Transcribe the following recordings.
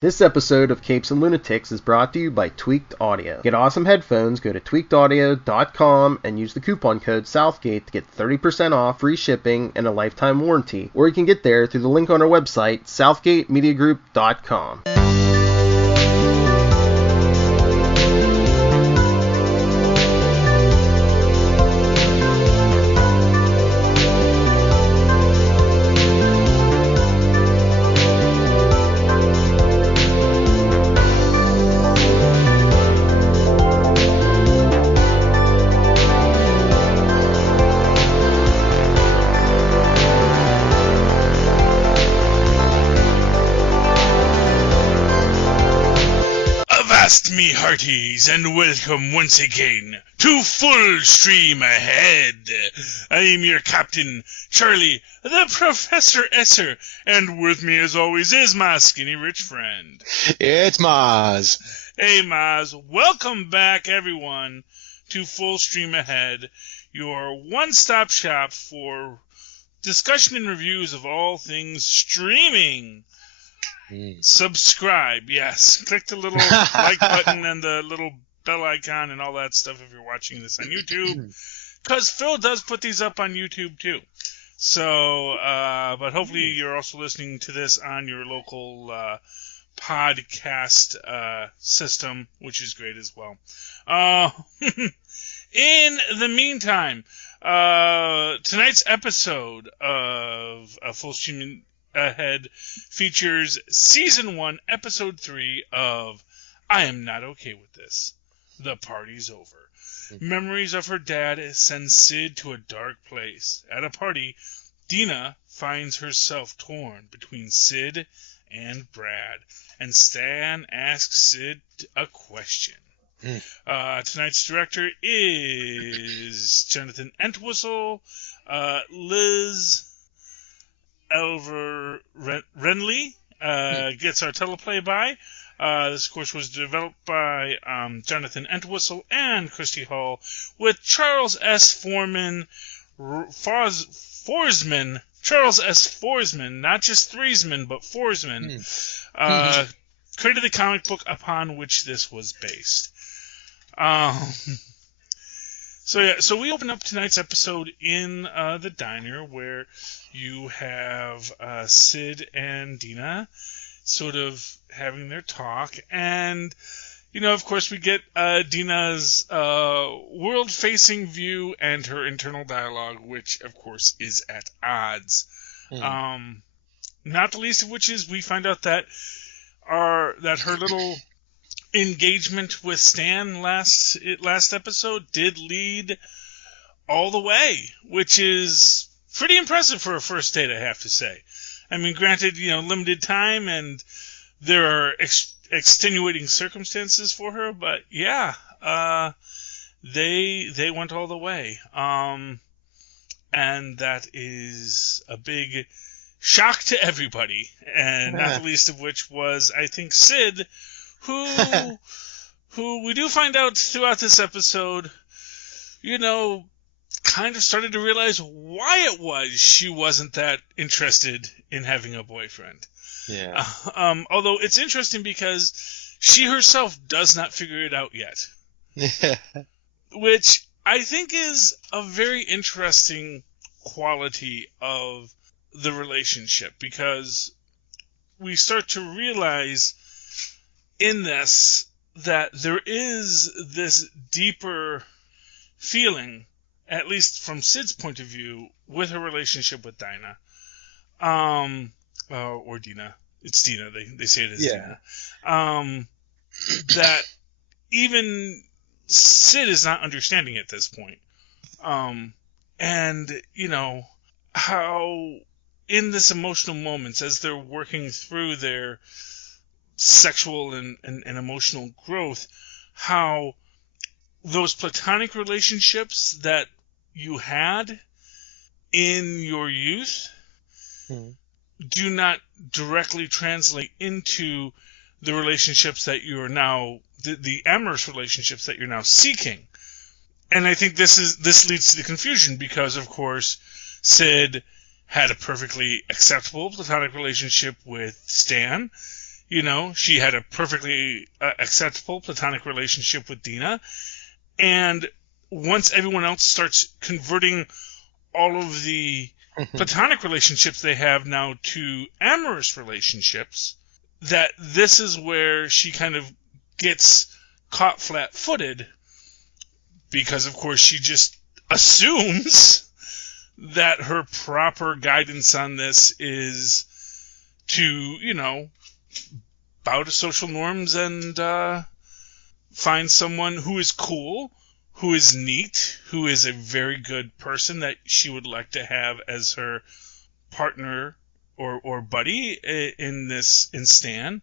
This episode of Capes and Lunatics is brought to you by Tweaked Audio. Get awesome headphones, go to tweakedaudio.com and use the coupon code Southgate to get 30% off, free shipping, and a lifetime warranty. Or you can get there through the link on our website, southgatemediagroup.com. Me hearties, and welcome once again to Full Stream Ahead. I am your captain, Charlie, the Professor Esser, and with me as always is my skinny rich friend. It's Mozz. Hey Mozz, welcome back everyone to Full Stream Ahead, your one-stop shop for discussion and reviews of all things streaming. Subscribe, yes. Click the little like button and the little bell icon and all that stuff if you're watching this on YouTube. Because Phil does put these up on YouTube too. So, but hopefully you're also listening to this on your local podcast system, which is great as well. In the meantime, tonight's episode of Full Stream Ahead features Season 1, Episode 3 of I Am Not Okay With This. The Party's Over. Memories of her dad send Sid to a dark place. At a party, Dina finds herself torn between Sid and Brad, and Stan asks Sid a question. Tonight's director is Jonathan Entwistle, Liz Elver Renly gets our teleplay by. This, of course, was developed by Jonathan Entwistle and Christy Hall, with Charles S. Forsman, Charles S. Forsman, not just Threesman, but Forsman, created the comic book upon which this was based. So we open up tonight's episode in the diner where you have Sid and Dina sort of having their talk. And, you know, of course, we get Dina's world-facing view and her internal dialogue, which, of course, is at odds. Not the least of which is we find out that her little engagement with Stan last episode did lead all the way, which is pretty impressive for a first date, I have to say. I mean, granted, you know, limited time and there are extenuating circumstances for her, but yeah, they went all the way. And that is a big shock to everybody, and not the least of which was, I think, Sid, who we do find out throughout this episode, you know, kind of started to realize why it was she wasn't that interested in having a boyfriend. Yeah. Although it's interesting because she herself does not figure it out yet. Which I think is a very interesting quality of the relationship, because we start to realize in this that there is this deeper feeling, at least from Sid's point of view, with her relationship with Dinah. Or Dina. It's Dina. They say it as Dina. That even Sid is not understanding at this point. And, you know, how in this emotional moments, as they're working through their sexual and emotional growth, how those platonic relationships that you had in your youth do not directly translate into the relationships that you're now, the amorous relationships that you're now seeking. And I think this leads to the confusion because, of course, Sid had a perfectly acceptable platonic relationship with Stan. You know, she had a perfectly acceptable platonic relationship with Dina. And once everyone else starts converting all of the platonic relationships they have now to amorous relationships, that this is where she kind of gets caught flat-footed, because, of course, she just assumes that her proper guidance on this is to, you know, bow to social norms and find someone who is cool, who is neat, who is a very good person that she would like to have as her partner or buddy in Stan.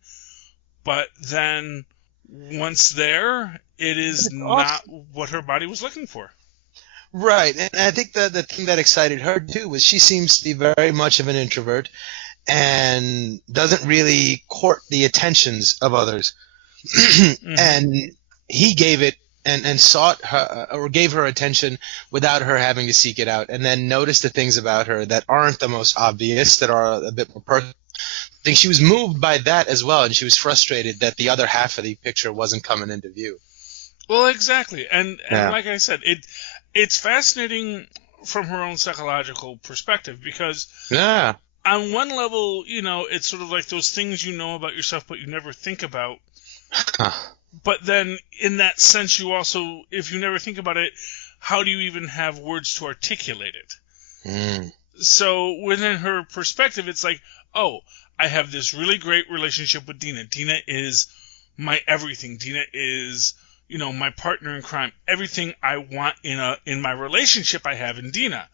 But then once there, it is not what her body was looking for. Right, and I think the thing that excited her too was she seems to be very much of an introvert and doesn't really court the attentions of others. And he gave it and sought her or gave her attention without her having to seek it out, and then noticed the things about her that aren't the most obvious, that are a bit more personal. I think she was moved by that as well, and she was frustrated that the other half of the picture wasn't coming into view. Well, exactly, and like I said, it's fascinating from her own psychological perspective, because on one level, you know, it's sort of like those things you know about yourself but you never think about. But then in that sense, you also, if you never think about it, how do you even have words to articulate it? So within her perspective, it's like, oh, I have this really great relationship with Dina. Dina is my everything. Dina is, you know, my partner in crime. Everything I want in my relationship, I have in Dina.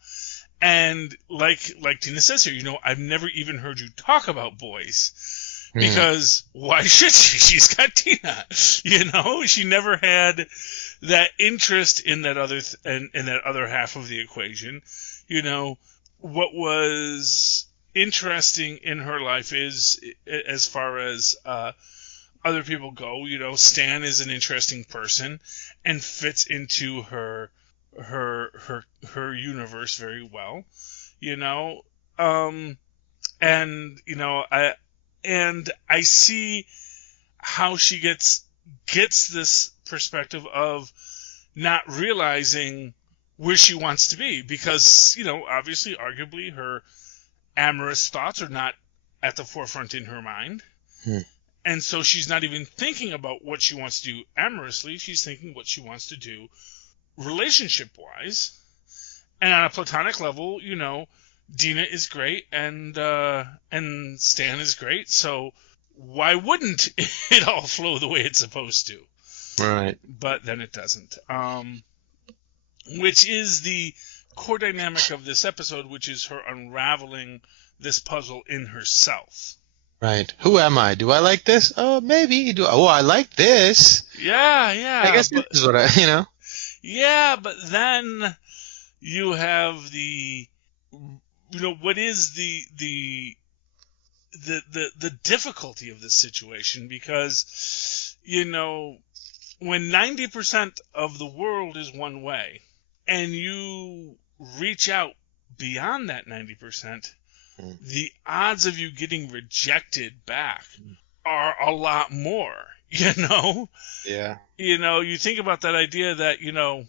And like Dina says here, you know, I've never even heard you talk about boys. Because why should she? She's got Dina. You know, she never had that interest in that other in that other half of the equation. You know, what was interesting in her life is, as far as other people go, you know, Stan is an interesting person and fits into her universe very well. You know, and you know, I see how she gets this perspective of not realizing where she wants to be, because, you know, obviously, arguably, her amorous thoughts are not at the forefront in her mind. And so she's not even thinking about what she wants to do amorously. She's thinking what she wants to do relationship-wise. And on a platonic level, you know, Dina is great and Stan is great, so why wouldn't it all flow the way it's supposed to? Right. But then it doesn't. Which is the core dynamic of this episode, which is her unraveling this puzzle in herself. Right. Who am I? Do I like this? Oh, maybe. Oh, I like this. Yeah. I guess this is what you know. Yeah, but then you have the... You know, what is the difficulty of this situation? Because, you know, when 90% of the world is one way, and you reach out beyond that 90%, the odds of you getting rejected back are a lot more, you know? Yeah. You know, you think about that idea that, you know,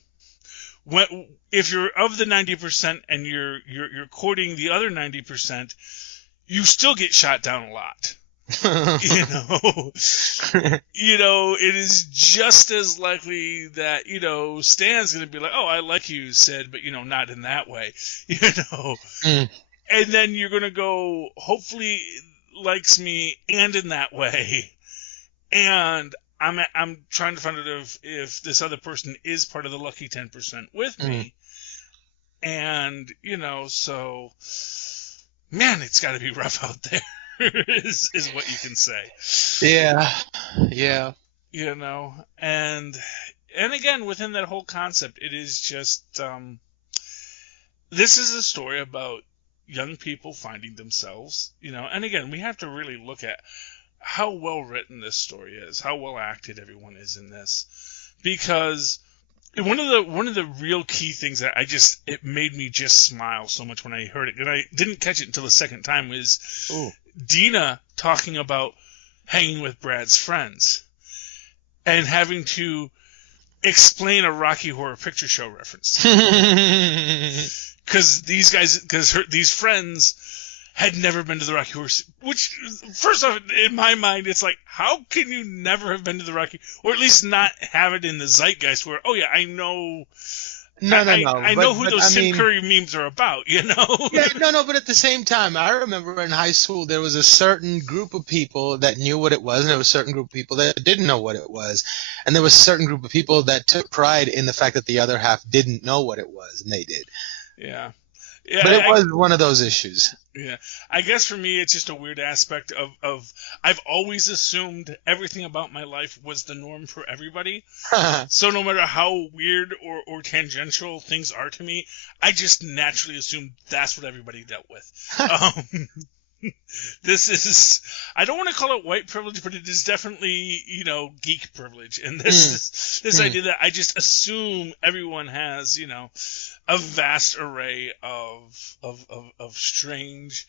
if you're of the 90% and you're courting the other 90%, you still get shot down a lot. You know, it is just as likely that, you know, Stan's going to be like, oh, I like you, Sid, but, you know, not in that way, you know. And then you're going to go, hopefully likes me and in that way. And I'm trying to find out if this other person is part of the lucky 10% with me. And, you know, so, man, it's got to be rough out there, is what you can say. Yeah. You know, and again, within that whole concept, it is just, this is a story about young people finding themselves, you know, and again, we have to really look at how well written this story is, how well acted everyone is in this, because one of the real key things that it made me just smile so much when I heard it, and I didn't catch it until the second time, was Dina talking about hanging with Brad's friends and having to explain a Rocky Horror Picture Show reference. Because these friends had never been to the Rocky Horror, which, first off, in my mind, it's like, how can you never have been to the Rocky, or at least not have it in the zeitgeist where, oh yeah, I know. I know who those Tim Curry memes are about, you know? Yeah, no, but at the same time, I remember in high school there was a certain group of people that knew what it was, and there was a certain group of people that didn't know what it was. And there was a certain group of people that took pride in the fact that the other half didn't know what it was, and they did. Yeah. But it was one of those issues. Yeah. I guess for me, it's just a weird aspect of I've always assumed everything about my life was the norm for everybody. So no matter how weird or tangential things are to me, I just naturally assumed that's what everybody dealt with. This is, I don't want to call it white privilege, but it is definitely, geek privilege. And this idea that I just assume everyone has, a vast array of strange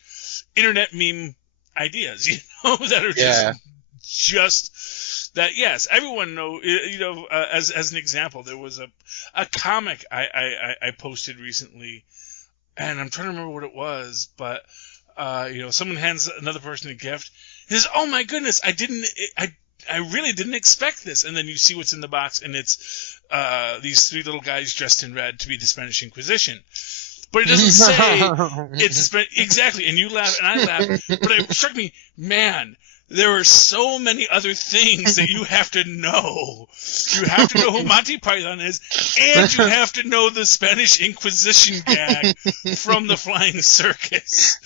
internet meme ideas, that are just that. Yes, everyone know, as an example, there was a comic I posted recently, and I'm trying to remember what it was, but someone hands another person a gift. He says, "Oh my goodness, I really didn't expect this." And then you see what's in the box, and it's these three little guys dressed in red to be the Spanish Inquisition. But it doesn't say it's exactly. And you laugh, and I laugh. But it struck me, man, there are so many other things that you have to know. You have to know who Monty Python is, and you have to know the Spanish Inquisition gag from the Flying Circus.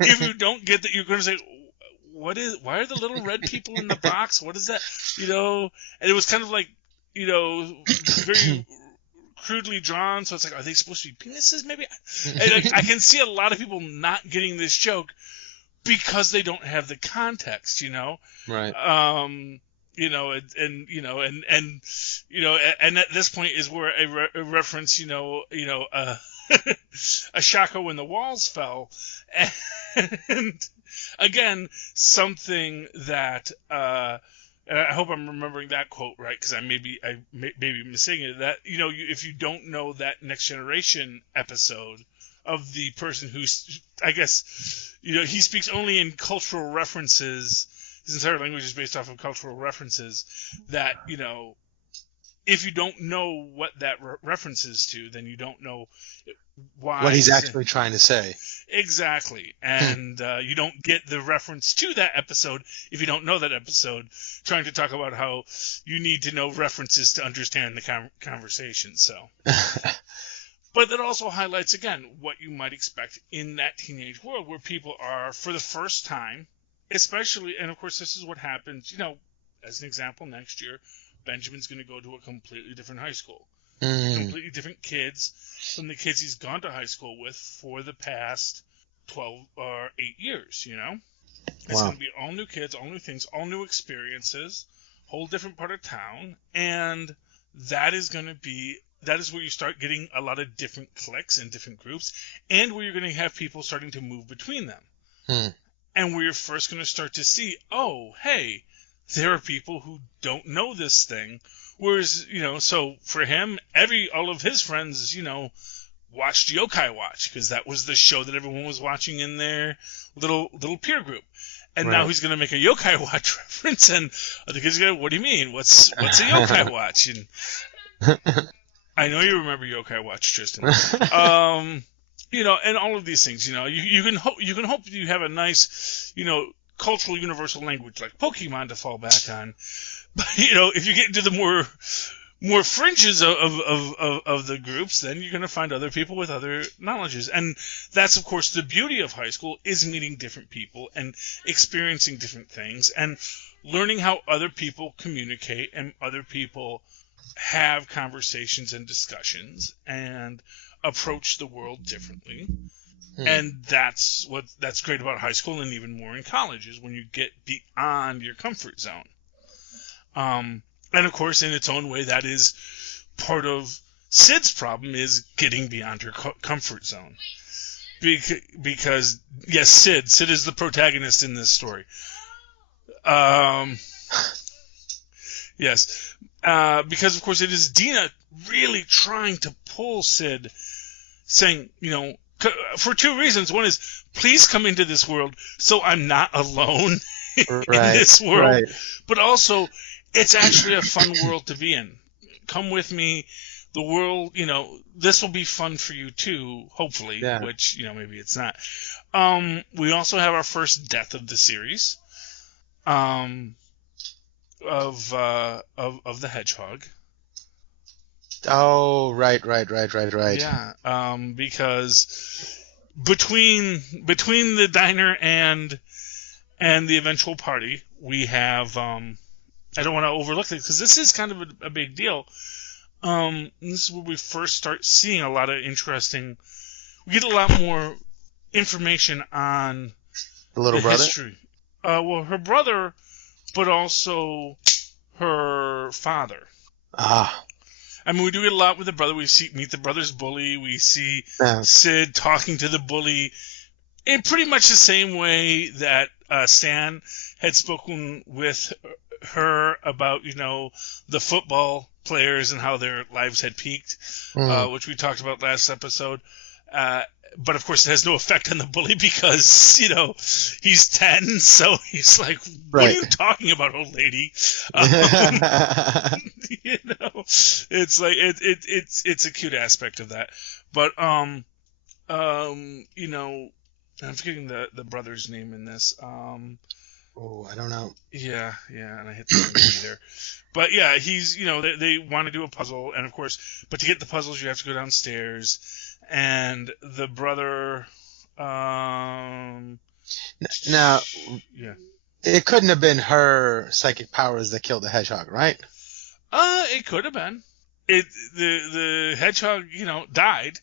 If you don't get that, you're going to say, why are the little red people in the box? What is that? And it was kind of like, very crudely drawn. So it's like, are they supposed to be penises maybe? And I can see a lot of people not getting this joke because they don't have the context, Right. And at this point is where a reference, a Shaka when the walls fell, and again something that, and I hope I'm remembering that quote right, because I may be missing it. That if you don't know that Next Generation episode of the person who's, I guess, he speaks only in cultural references. His entire language is based off of cultural references. That, if you don't know what that references to, then you don't know why. What he's actually trying to say. Exactly. And you don't get the reference to that episode if you don't know that episode, trying to talk about how you need to know references to understand the conversation. So. But that also highlights, again, what you might expect in that teenage world where people are, for the first time, especially, and of course this is what happens, as an example, next year, Benjamin's going to go to a completely different high school. Completely different kids from the kids he's gone to high school with for the past 12 or 8 years, It's going to be all new kids, all new things, all new experiences, whole different part of town, and that is where you start getting a lot of different cliques and different groups, and where you're going to have people starting to move between them. And where you're first going to start to see, oh, hey, there are people who don't know this thing. Whereas, so for him, all of his friends, watched Yokai Watch, because that was the show that everyone was watching in their little peer group. And now he's going to make a Yokai Watch reference, and the kids go, what do you mean? What's a Yokai Watch? And I know you remember Yokai Watch, Tristan. And all of these things, you can hope that you have a nice, cultural universal language like Pokemon to fall back on. But, if you get into the more fringes of the groups, then you're going to find other people with other knowledges. And that's, of course, the beauty of high school, is meeting different people and experiencing different things and learning how other people communicate and other people have conversations and discussions and approach the world differently. And that's great about high school, and even more in college, is when you get beyond your comfort zone. And of course, in its own way, that is part of Sid's problem, is getting beyond her comfort zone. Because yes, Sid is the protagonist in this story. Yes. Because, of course, it is Dina really trying to pull Sid, saying, for two reasons. One is, please come into this world so I'm not alone in this world. Right. But also, it's actually a fun world to be in. Come with me. The world, this will be fun for you too, hopefully, which, maybe it's not. We also have our first death of the series. Of the hedgehog. Oh, right. Yeah, because between the diner and the eventual party, we have I don't want to overlook it because this is kind of a big deal. This is where we first start seeing a lot of interesting. We get a lot more information on the little brother history. Well, her brother, but also her father. Ah. I mean, we do it a lot with the brother. We meet the brother's bully. We see Sid talking to the bully in pretty much the same way that Stan had spoken with her about, the football players and how their lives had peaked, which we talked about last episode. But, of course, it has no effect on the bully because, he's 10, so he's like, what are you talking about, old lady? It's like, it's a cute aspect of that. But, I'm forgetting the brother's name in this. I don't know. Yeah, and I hit the wrong key there. But, yeah, he's, they want to do a puzzle, and, of course, but to get the puzzles, you have to go downstairs. And the brother, now, yeah, it couldn't have been her psychic powers that killed the hedgehog, right? It could have been. The hedgehog, died.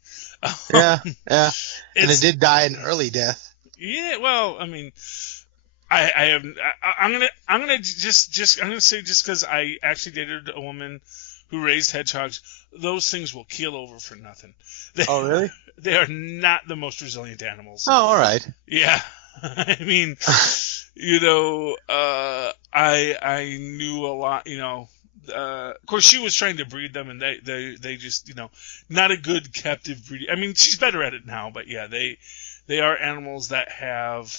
Yeah, and it did die an early death. Yeah, well, I mean, I'm gonna say because I actually dated a woman who raised hedgehogs, those things will keel over for nothing. Oh, really? They are not the most resilient animals. Oh, all right. Yeah. I mean, I knew a lot, of course she was trying to breed them and they just, not a good captive breeding. I mean, she's better at it now, but yeah, they are animals that have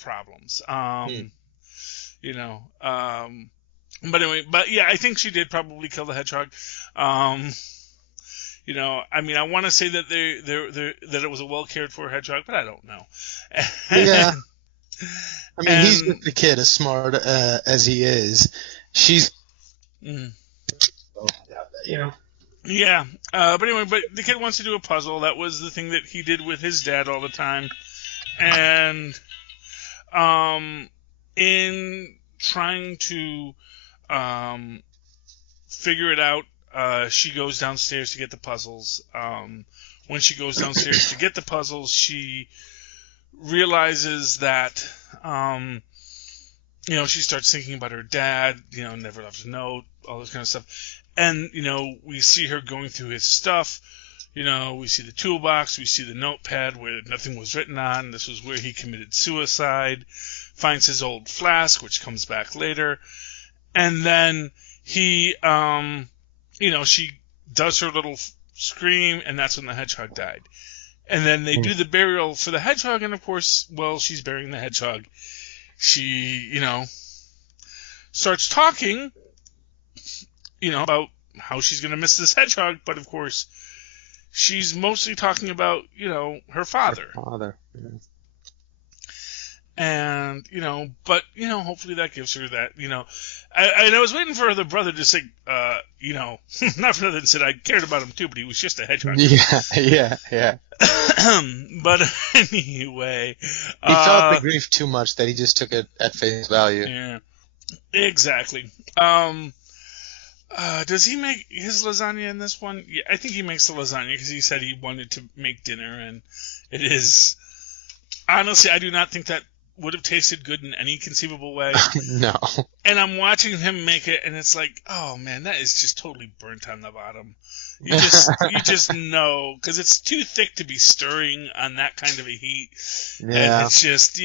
problems. But anyway, yeah, I think she did probably kill the hedgehog. I mean, I want to say that that it was a well cared for hedgehog, but I don't know. Yeah. I mean, he's just a kid, as smart as he is. She's. Yeah. But anyway, the kid wants to do a puzzle. That was the thing that he did with his dad all the time, and in trying to figure it out, she goes downstairs to get the puzzles. When she goes downstairs to get the puzzles, she realizes that, she starts thinking about her dad, never left a note, all this kind of stuff. And, we see her going through his stuff. We see the toolbox, we see the notepad where nothing was written on. This was where he committed suicide. Finds his old flask, which comes back later. And then he, she does her little scream, and that's when the hedgehog died. And then they do the burial for the hedgehog, and of course, while she's burying the hedgehog, she, starts talking, about how she's going to miss this hedgehog, but of course, she's mostly talking about, her father. Her father, yeah. And, but, hopefully that gives her that, I was waiting for the brother to say, not for nothing, said I cared about him too, but he was just a hedgehog. Yeah. But anyway. He felt the grief too much that he just took it at face value. Yeah, exactly. Does he make his lasagna in this one? Yeah, I think he makes the lasagna because he said he wanted to make dinner, and it is, honestly, I do not think that would have tasted good in any conceivable way. No. And I'm watching him make it, and it's like, oh man, that is just totally burnt on the bottom. You just know, because it's too thick to be stirring on that kind of a heat. Yeah. And it's just,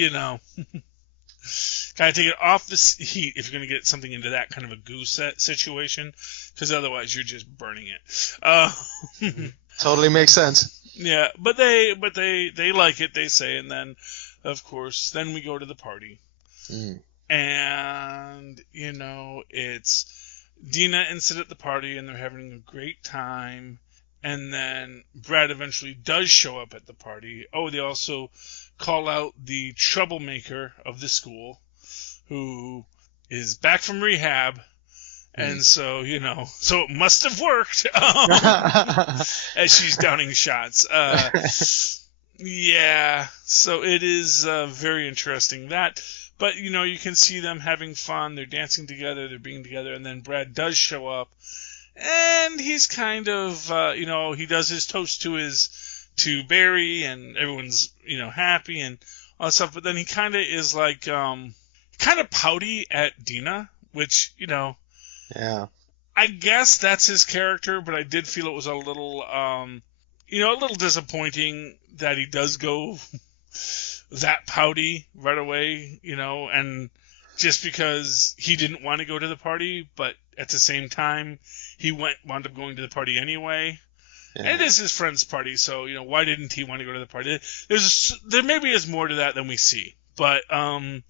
kind of take it off the heat if you're going to get something into that kind of a goose situation, because otherwise you're just burning it. Totally makes sense. Yeah, but they like it, they say, and then, of course, then we go to the party. And, it's Dina and Sid at the party, and they're having a great time. And then Brad eventually does show up at the party. Oh, they also call out the troublemaker of the school, who is back from rehab. And so, so it must have worked as she's downing shots. Yeah, so it is very interesting that. But, you can see them having fun. They're dancing together. They're being together. And then Brad does show up. And he's kind of, he does his toast to Barry, and everyone's, happy and all that stuff. But then he kind of is like, kind of pouty at Dina, which, Yeah. I guess that's his character, but I did feel it was a little, a little disappointing that he does go that pouty right away, and just because he didn't want to go to the party, but at the same time, he wound up going to the party anyway. Yeah. And it is his friend's party, so, why didn't he want to go to the party? There maybe is more to that than we see, but, I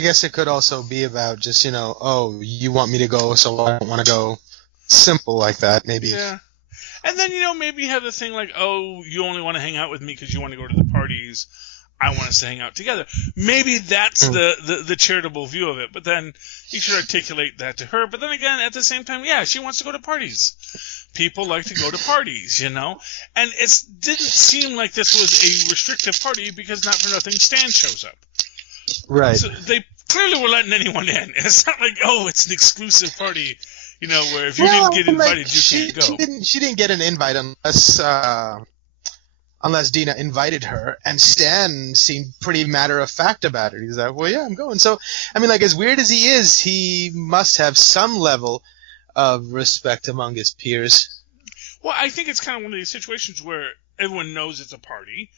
guess it could also be about just, oh, you want me to go, so I don't want to go. Simple like that, maybe. Yeah. And then, maybe you have the thing like, oh, you only want to hang out with me because you want to go to the parties. I want us to hang out together. Maybe that's the charitable view of it, but then you should articulate that to her. But then again, at the same time, yeah, she wants to go to parties. People like to go to parties, And it didn't seem like this was a restrictive party because not for nothing Stan shows up. Right. So they clearly were letting anyone in. It's not like, oh, it's an exclusive party, where if you didn't get invited, you can't go. She didn't get an invite unless Dina invited her, and Stan seemed pretty matter-of-fact about it. He's like, well, yeah, I'm going. So, as weird as he is, he must have some level of respect among his peers. Well, I think it's kind of one of these situations where everyone knows it's a party,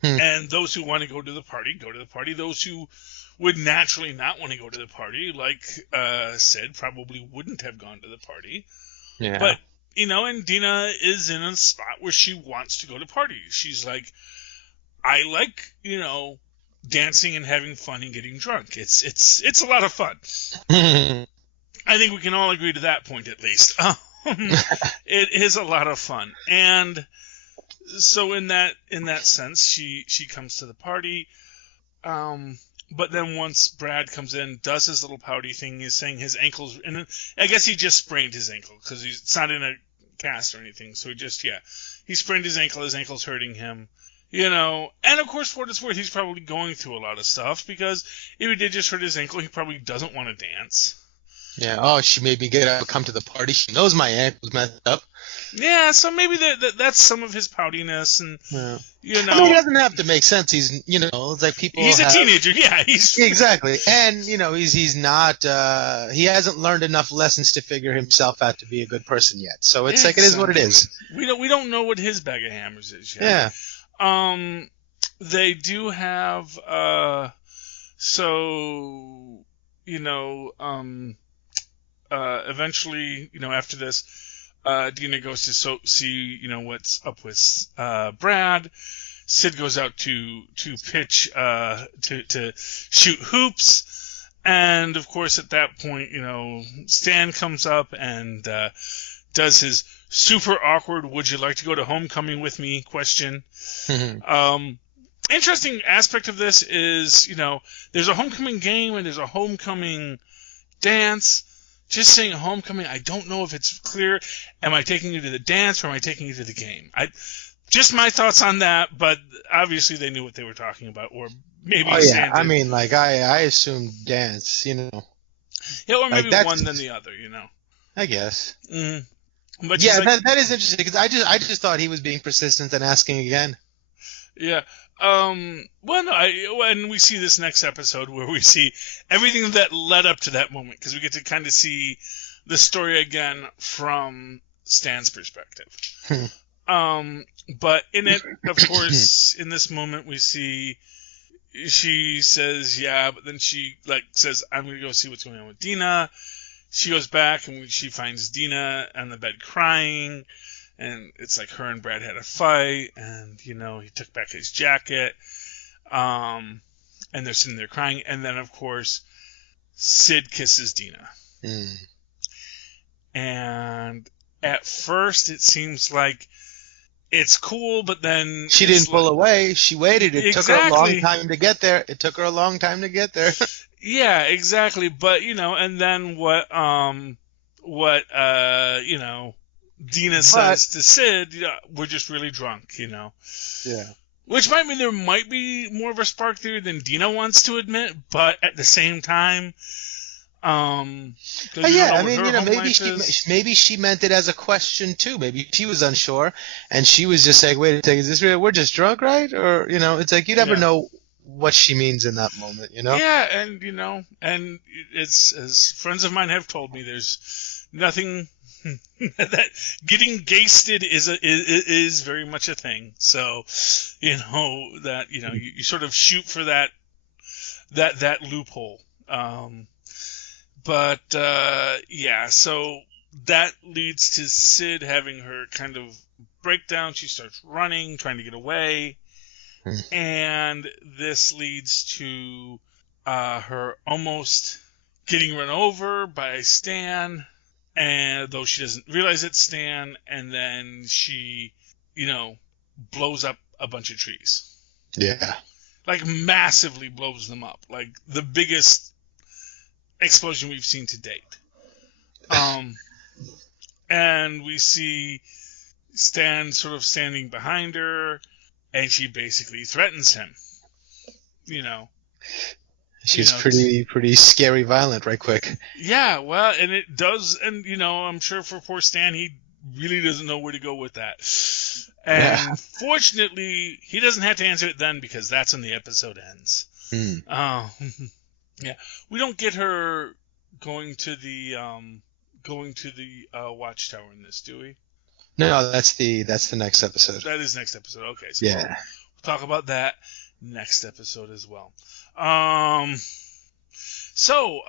and those who want to go to the party, go to the party. Those who would naturally not want to go to the party, like Sid, probably wouldn't have gone to the party. Yeah. But, and Dina is in a spot where she wants to go to parties. She's like, I like, dancing and having fun and getting drunk. It's a lot of fun. I think we can all agree to that point at least. It is a lot of fun. And so in that sense, she comes to the party. But then once Brad comes in, does his little pouty thing, he's saying his ankles, and I guess he just sprained his ankle because it's not in a cast or anything. So he sprained his ankle's hurting him, and of course, for what it's worth, he's probably going through a lot of stuff because if he did just hurt his ankle, he probably doesn't want to dance. Yeah. Oh, she made me get up, come to the party. She knows my ankle's messed up. Yeah, so maybe that's some of his poutiness, and it doesn't have to make sense. He's, it's like people. He's a teenager, yeah. Exactly, and he's not. He hasn't learned enough lessons to figure himself out to be a good person yet. So it's like it is what it is. We don't know what his bag of hammers is yet. Yeah. They do have eventually, after this. Dina goes to see, what's up with Brad. Sid goes out to pitch, to shoot hoops. And, of course, at that point, Stan comes up and does his super awkward, would you like to go to homecoming with me question. Interesting aspect of this is, there's a homecoming game and there's a homecoming dance. Just saying homecoming, I don't know if it's clear. Am I taking you to the dance or am I taking you to the game? Just my thoughts on that, but obviously they knew what they were talking about, or maybe. Oh yeah, I assumed dance, Yeah, or maybe one than the other, I guess. Mm-hmm. But yeah, that is interesting because I just thought he was being persistent and asking again. Yeah. Well, no, and we see this next episode where we see everything that led up to that moment, because we get to kind of see the story again from Stan's perspective. But in it, of course, in this moment we see, she says, yeah, but then she says, I'm going to go see what's going on with Dina. She goes back and she finds Dina on the bed crying, and it's like her and Brad had a fight, and, he took back his jacket, and they're sitting there crying, and then, of course, Sid kisses Dina. And at first it seems like it's cool, but then she didn't pull away. She waited. It took her a long time to get there. Yeah, exactly. But and then what Dina says to Sid, we're just really drunk, Yeah. Which might mean there might be more of a spark there than Dina wants to admit, but at the same time, maybe she meant it as a question too. Maybe she was unsure, and she was just like, "Wait a second, is this real? We're just drunk, right?" Or it's like you never know what she means in that moment, Yeah, and and it's, as friends of mine have told me, there's nothing that getting gasted is very much a thing. So, that you sort of shoot for that loophole. But so that leads to Sid having her kind of breakdown. She starts running, trying to get away, and this leads to her almost getting run over by Stan, and though she doesn't realize it's Stan, and then she, blows up a bunch of trees. Yeah. Like massively blows them up. Like the biggest explosion we've seen to date. And we see Stan sort of standing behind her, and she basically threatens him. She's pretty scary violent right quick. Yeah, well, and it does, and I'm sure for poor Stan, he really doesn't know where to go with that. And fortunately, he doesn't have to answer it then, because that's when the episode ends. Yeah, we don't get her going to the watchtower in this, do we? No, that's the next episode. That is next episode. Okay, so yeah, we'll talk about that next episode as well. So,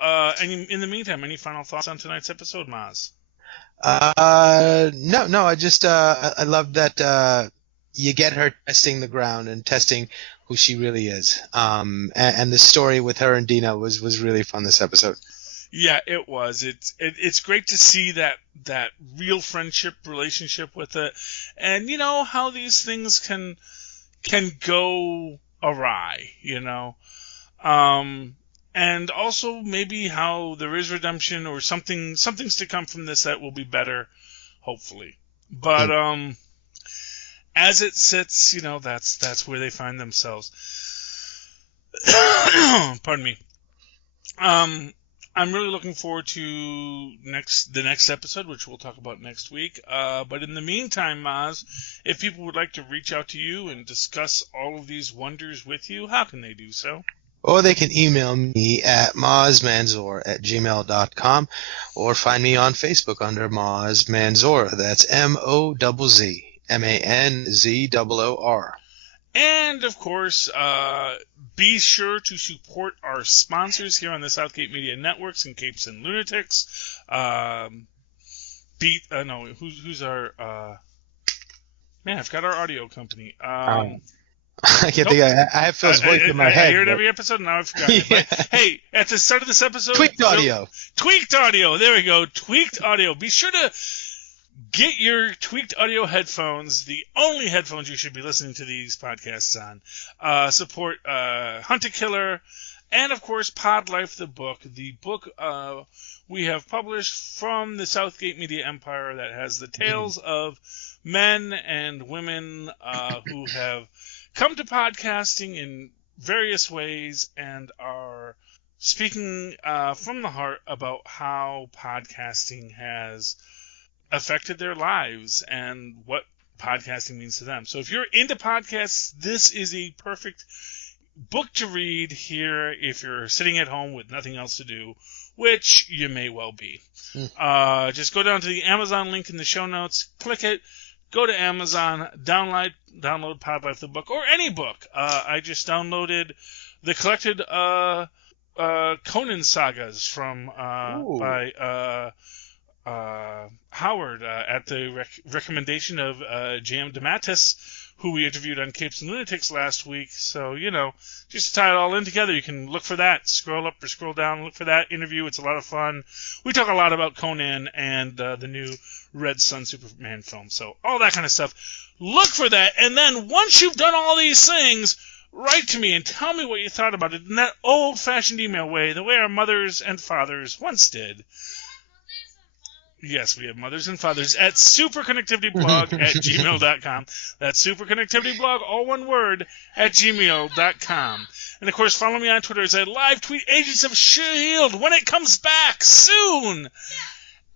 in the meantime, any final thoughts on tonight's episode, Mozz? No, I just I love that you get her testing the ground and testing who she really is. And the story with her and Dina was really fun this episode. Yeah, it was. It's great to see that real friendship relationship with it, and how these things can go awry, and also maybe how there is redemption or something's to come from this that will be better, hopefully. But as it sits, that's where they find themselves. Pardon me. I'm really looking forward to the next episode, which we'll talk about next week. But in the meantime, Mozz, if people would like to reach out to you and discuss all of these wonders with you, how can they do so? Or they can email me at mozzmanzoor@gmail.com, or find me on Facebook under Mozz Manzoor. That's MOZZ MANZOOR. And, of course, be sure to support our sponsors here on the Southgate Media Networks and Capes and Lunatics. Who's our... man, I've got our audio company. I can't think. I have Phil's voice in my head. I hear it every episode, and now I've forgotten it. But, hey, at the start of this episode... Tweaked Audio. Tweaked Audio. There we go. Tweaked Audio. Be sure to get your Tweaked Audio headphones, the only headphones you should be listening to these podcasts on. Support Hunt a Killer, and, of course, Pod Life, the book. The book we have published from the Southgate Media Empire that has the tales of men and women who have come to podcasting in various ways and are speaking from the heart about how podcasting has affected their lives and what podcasting means to them. So if you're into podcasts, this is a perfect book to read here if you're sitting at home with nothing else to do, which you may well be. Just go down to the Amazon link in the show notes, click it, go to Amazon, download Pod Life the book, or any book. I just downloaded the collected Conan sagas from by Howard at the recommendation of J.M. DeMatteis, who we interviewed on Capes and Lunatics last week. So, just to tie it all in together, you can look for that. Scroll up or scroll down, look for that interview. It's a lot of fun. We talk a lot about Conan and the new Red Sun Superman film. So all that kind of stuff. Look for that. And then once you've done all these things, write to me and tell me what you thought about it in that old-fashioned email way, the way our mothers and fathers once did. Yes, we have mothers and fathers at superconnectivityblog at gmail.com. That's superconnectivityblog, all one word, at gmail.com. And, of course, follow me on Twitter as I live tweet Agents of S.H.I.E.L.D. when it comes back soon.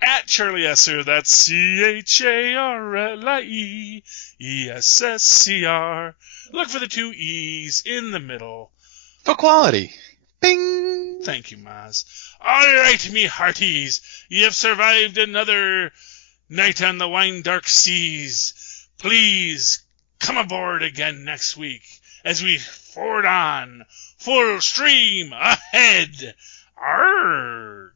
At Charlie Esser, that's CharlieEssescr. Look for the 2 E's in the middle. For quality. Bing! Thank you, Mozz. All right, me hearties, you have survived another night on the wine dark seas. Please come aboard again next week as we forward on, full stream ahead. Arr!